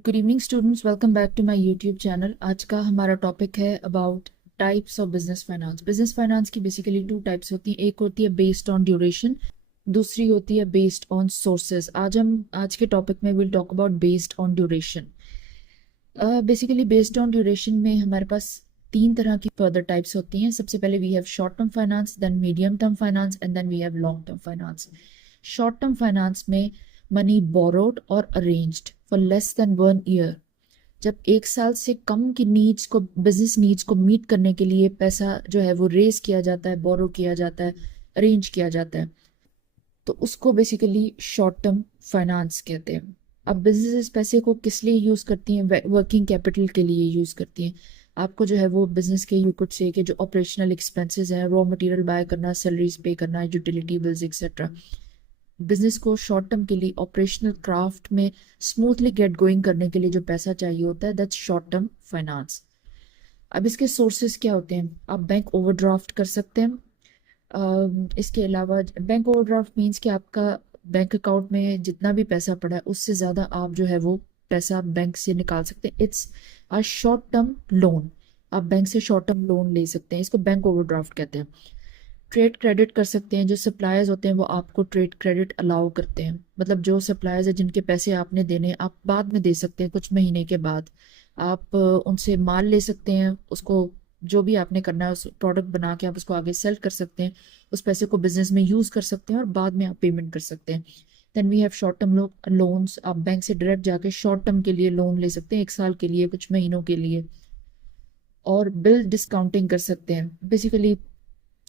Good evening students, welcome back to my YouTube channel. आज का हमारा टॉपिक है about types of business finance. Business finance की basically two types होती हैं। एक होती है बेस्ड ऑन ड्यूरेशन, दूसरी होती है बेस्ड ऑन सोर्सेज। आज के टॉपिक में will talk about based on duration. Basically based on duration में हमारे पास तीन तरह की फर्दर टाइप्स होती हैं। सबसे पहले we have short term finance, then medium term finance and then we have long term finance. Short term finance में मनी बोरोड और arranged for less than 1 year. जब 1 साल से कम की नीड्स को, बिजनेस नीड्स को मीट करने के लिए पैसा जो है वो रेज किया जाता है, बोरो किया जाता है, अरेंज किया जाता है, तो उसको बेसिकली शॉर्ट टर्म फाइनेंस कहते हैं। अब बिजनेस पैसे को किस लिए यूज करती हैं? वर्किंग कैपिटल के लिए यूज करती हैं। आपको जो है वो बिजनेस के, यू कुड से कि जो ऑपरेशनल एक्सपेंसेस हैं, रॉ मटेरियल बाय करना, सैलरीज पे करना, यूटिलिटी बिल्स एक्सेट्रा, बिजनेस को शॉर्ट टर्म के लिए ऑपरेशनल क्राफ्ट में स्मूथली गेट गोइंग करने के लिए जो पैसा चाहिए होता है, दैट्स शॉर्ट टर्म फाइनेंस। अब इसके सोर्सेज क्या होते हैं? आप बैंक ओवरड्राफ्ट कर सकते हैं। इसके अलावा बैंक ओवरड्राफ्ट मीन्स कि आपका बैंक अकाउंट में जितना भी पैसा पड़ा है उससे ज़्यादा आप जो है वो पैसा बैंक से निकाल सकते हैं। It's a short term loan. आप बैंक से शॉर्ट टर्म लोन ले सकते हैं, इसको बैंक ओवरड्राफ्ट कहते हैं। ट्रेड क्रेडिट कर सकते हैं। जो सप्लायर्स होते हैं वो आपको ट्रेड क्रेडिट अलाउ करते हैं। मतलब जो सप्लायर्स है जिनके पैसे आपने देने, आप बाद में दे सकते हैं, कुछ महीने के बाद आप उनसे माल ले सकते हैं। उसको जो भी आपने करना है, उस प्रोडक्ट बना के आप उसको आगे सेल कर सकते हैं। उस पैसे को बिजनेस में यूज कर सकते हैं और बाद में आप पेमेंट कर सकते हैं। Then we have short term loans. आप बैंक से डायरेक्ट जाके शॉर्ट टर्म के लिए लोन ले सकते हैं, 1 साल के लिए, कुछ महीनों के लिए। और बिल डिस्काउंटिंग कर सकते हैं। बेसिकली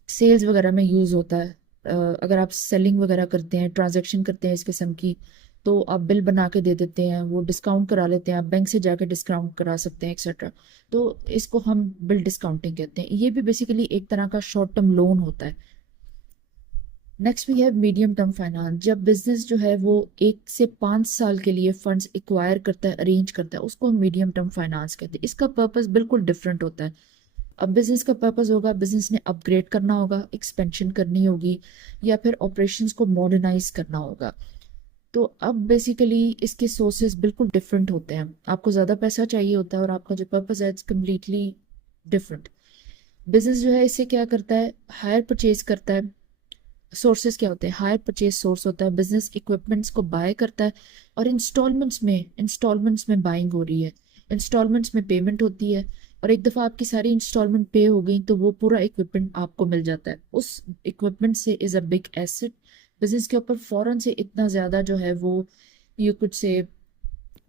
सेल्स वगैरह में यूज़ होता है। अगर आप सेलिंग वगैरह करते हैं, ट्रांजैक्शन करते हैं इस किस्म की, तो आप बिल बना के दे देते हैं, वो डिस्काउंट करा लेते हैं। आप बैंक से जाकर डिस्काउंट करा सकते हैं एक्सेट्रा। तो इसको हम बिल डिस्काउंटिंग कहते हैं। ये भी बेसिकली एक तरह का शॉर्ट टर्म लोन होता है। Next we have medium term finance. जब बिजनेस जो है वो 1 से 5 साल के लिए फंड्स एक्वायर करता है, अरेंज करता है, उसको हम मीडियम टर्म फाइनेंस कहते हैं। इसका पर्पस बिल्कुल डिफरेंट होता है। अब बिजनेस का पर्पस होगा, बिजनेस ने अपग्रेड करना होगा, एक्सपेंशन करनी होगी, या फिर ऑपरेशंस को मॉडर्नाइज करना होगा। तो अब बेसिकली इसके सोर्सेज बिल्कुल डिफरेंट होते हैं। आपको ज़्यादा पैसा चाहिए होता है और आपका जो पर्पस है इट्स कम्प्लीटली डिफरेंट। बिजनेस जो है इसे क्या करता है? हायर परचेज करता है। सोर्सेज क्या होते हैं? हायर परचेज सोर्स होता है। बिजनेस इक्विपमेंट्स को बाय करता है और इंस्टॉलमेंट्स में बाइंग हो रही है, इंस्टॉलमेंट्स में पेमेंट होती है। और एक दफ़ा आपकी सारी इंस्टॉलमेंट पे हो गई तो वो पूरा इक्विपमेंट आपको मिल जाता है। उस इक्विपमेंट से is a big asset. Business के ऊपर फौरन से इतना ज़्यादा जो है वो, यू कुड से,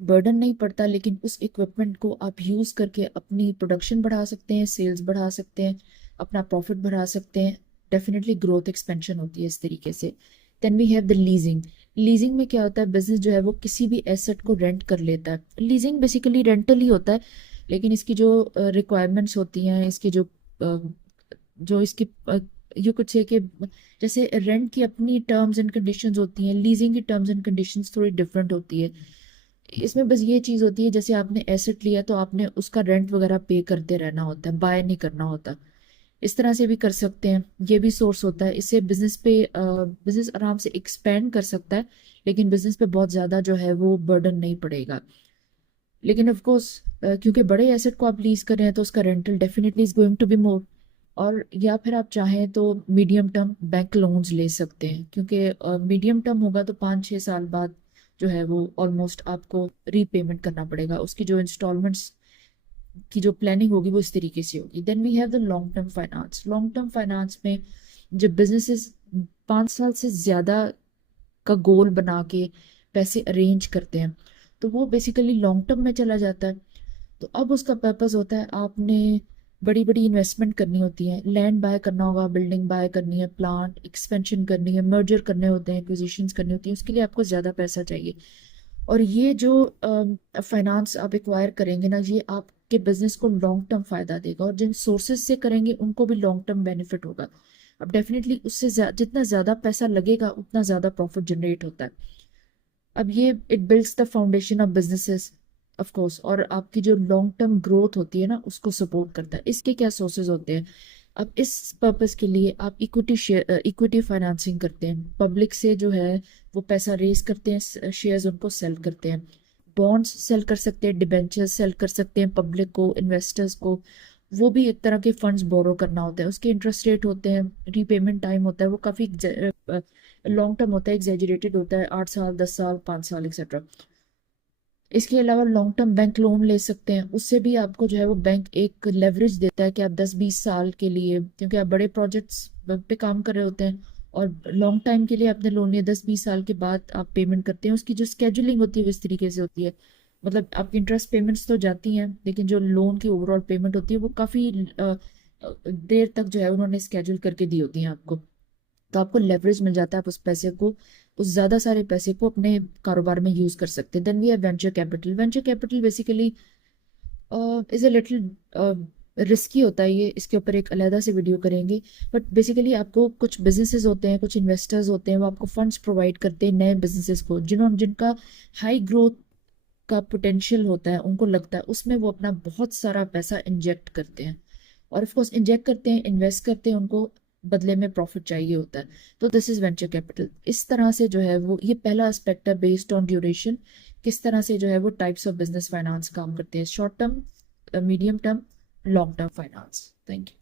बर्डन नहीं पड़ता, लेकिन उस इक्विपमेंट को आप यूज़ करके अपनी प्रोडक्शन बढ़ा सकते हैं, सेल्स बढ़ा सकते हैं, अपना प्रॉफिट बढ़ा सकते हैं। डेफिनेटली ग्रोथ एक्सपेंशन होती है इस तरीके से। Then we have the leasing. Leasing में क्या होता है? बिजनेस जो है वो किसी भी एसेट को रेंट कर लेता है। लीजिंग बेसिकली रेंटल ही होता है, लेकिन इसकी जो रिक्वायरमेंट्स होती हैं, इसकी जो इसकी यू कुड से कि जैसे रेंट की अपनी टर्म्स एंड कंडीशंस होती हैं, लीजिंग की टर्म्स एंड कंडीशंस थोड़ी डिफरेंट होती है। इसमें बस ये चीज़ होती है, जैसे आपने एसेट लिया तो आपने उसका रेंट वगैरह पे करते रहना होता है, बाय नहीं करना होता। इस तरह से भी कर सकते हैं। ये भी सोर्स होता है। इससे बिजनेस आराम से एक्सपेंड कर सकता है, लेकिन बिजनेस पे बहुत ज़्यादा जो है वो बर्डन नहीं पड़ेगा। लेकिन ऑफ कोर्स क्योंकि बड़े एसेट को आप लीज कर रहे हैं तो उसका rental definitely is going to be more. और या फिर आप चाहें तो मीडियम टर्म बैंक लोन्स ले सकते हैं, क्योंकि मीडियम टर्म होगा तो 5-6 साल बाद जो है वो ऑलमोस्ट आपको रीपेमेंट करना पड़ेगा। उसकी जो इंस्टॉलमेंट्स की जो प्लानिंग होगी वो इस तरीके से होगी। Then we have the long term finance. Long term finance में जब बिजनेसेस 5 साल से ज़्यादा का गोल बना के पैसे अरेंज करते हैं तो वो बेसिकली लॉन्ग टर्म में चला जाता है। तो अब उसका पर्पस होता है, आपने बड़ी बड़ी इन्वेस्टमेंट करनी होती है, लैंड बाय करना होगा, बिल्डिंग बाय करनी है, प्लांट एक्सपेंशन करनी है, मर्जर करने होते हैं, एक्विजिशंस करनी होती है, उसके लिए आपको ज़्यादा पैसा चाहिए। और ये जो फाइनेंस आप एक्वायर करेंगे ना, ये आपके बिजनेस को लॉन्ग टर्म फायदा देगा, और जिन सोर्सेज से करेंगे उनको भी लॉन्ग टर्म बेनिफिट होगा। अब डेफिनेटली उससे जितना ज़्यादा पैसा लगेगा उतना ज़्यादा प्रॉफिट जनरेट होता है। अब ये it builds the foundation of businesses of course, और आपकी जो लॉन्ग टर्म ग्रोथ होती है ना उसको सपोर्ट करता है। इसके क्या सोर्सेज होते हैं? अब इस पर्पस के लिए आप इक्विटी फाइनेंसिंग करते हैं। पब्लिक से जो है वो पैसा रेज करते हैं, शेयर्स उनको सेल करते हैं। बॉन्ड्स सेल कर सकते हैं, डिबेंचर्स सेल कर सकते हैं पब्लिक को, इन्वेस्टर्स को। वो भी एक तरह के फंड्स बोरो करना होता है, उसके इंटरेस्ट रेट होते हैं, रीपेमेंट टाइम होता है, वो काफ़ी लॉन्ग टर्म होता है, एग्जेजरेटेड होता है, 8 साल, 10 साल, 5 साल, एक्सेट्रा। इसके अलावा लॉन्ग टर्म बैंक लोन ले सकते हैं, उससे भी आपको जो है वो बैंक एक लेवरेज देता है कि आप 10-20 साल के लिए, क्योंकि आप बड़े प्रोजेक्ट्स पे काम कर रहे होते हैं और लॉन्ग टाइम के लिए आपने लोन लिया, 10-20 साल के बाद आप पेमेंट करते हैं। उसकी जो स्केजुलिंग होती है वो इस तरीके से होती है, मतलब आपकी इंटरेस्ट पेमेंट्स तो जाती हैं, लेकिन जो लोन की ओवरऑल पेमेंट होती है वो काफ़ी देर तक जो है उन्होंने स्केड्यूल करके दी होती है आपको। तो आपको लेवरेज मिल जाता है, आप उस पैसे को, उस ज़्यादा सारे पैसे को अपने कारोबार में यूज़ कर सकते हैं। Then we have venture capital. Venture capital basically is a little risky होता है, ये इसके ऊपर एक अलहदा से वीडियो करेंगे। बट बेसिकली आपको कुछ बिजनेसेस होते हैं, कुछ इन्वेस्टर्स होते हैं, वो आपको फंड्स प्रोवाइड करते हैं नए बिजनेसेस को, जिनका हाई ग्रोथ का पोटेंशियल होता है, उनको लगता है, उसमें वो अपना बहुत सारा पैसा इंजेक्ट करते हैं। और ऑफ कोर्स इंजेक्ट करते हैं, इन्वेस्ट करते हैं, उनको बदले में प्रॉफिट चाहिए होता है। तो दिस इज वेंचर कैपिटल। इस तरह से जो है वो, ये पहला एस्पेक्ट है बेस्ड ऑन ड्यूरेशन, किस तरह से जो है वो टाइप्स ऑफ बिजनेस फाइनेंस काम करते हैं, short term, medium term, long term finance. Thank you.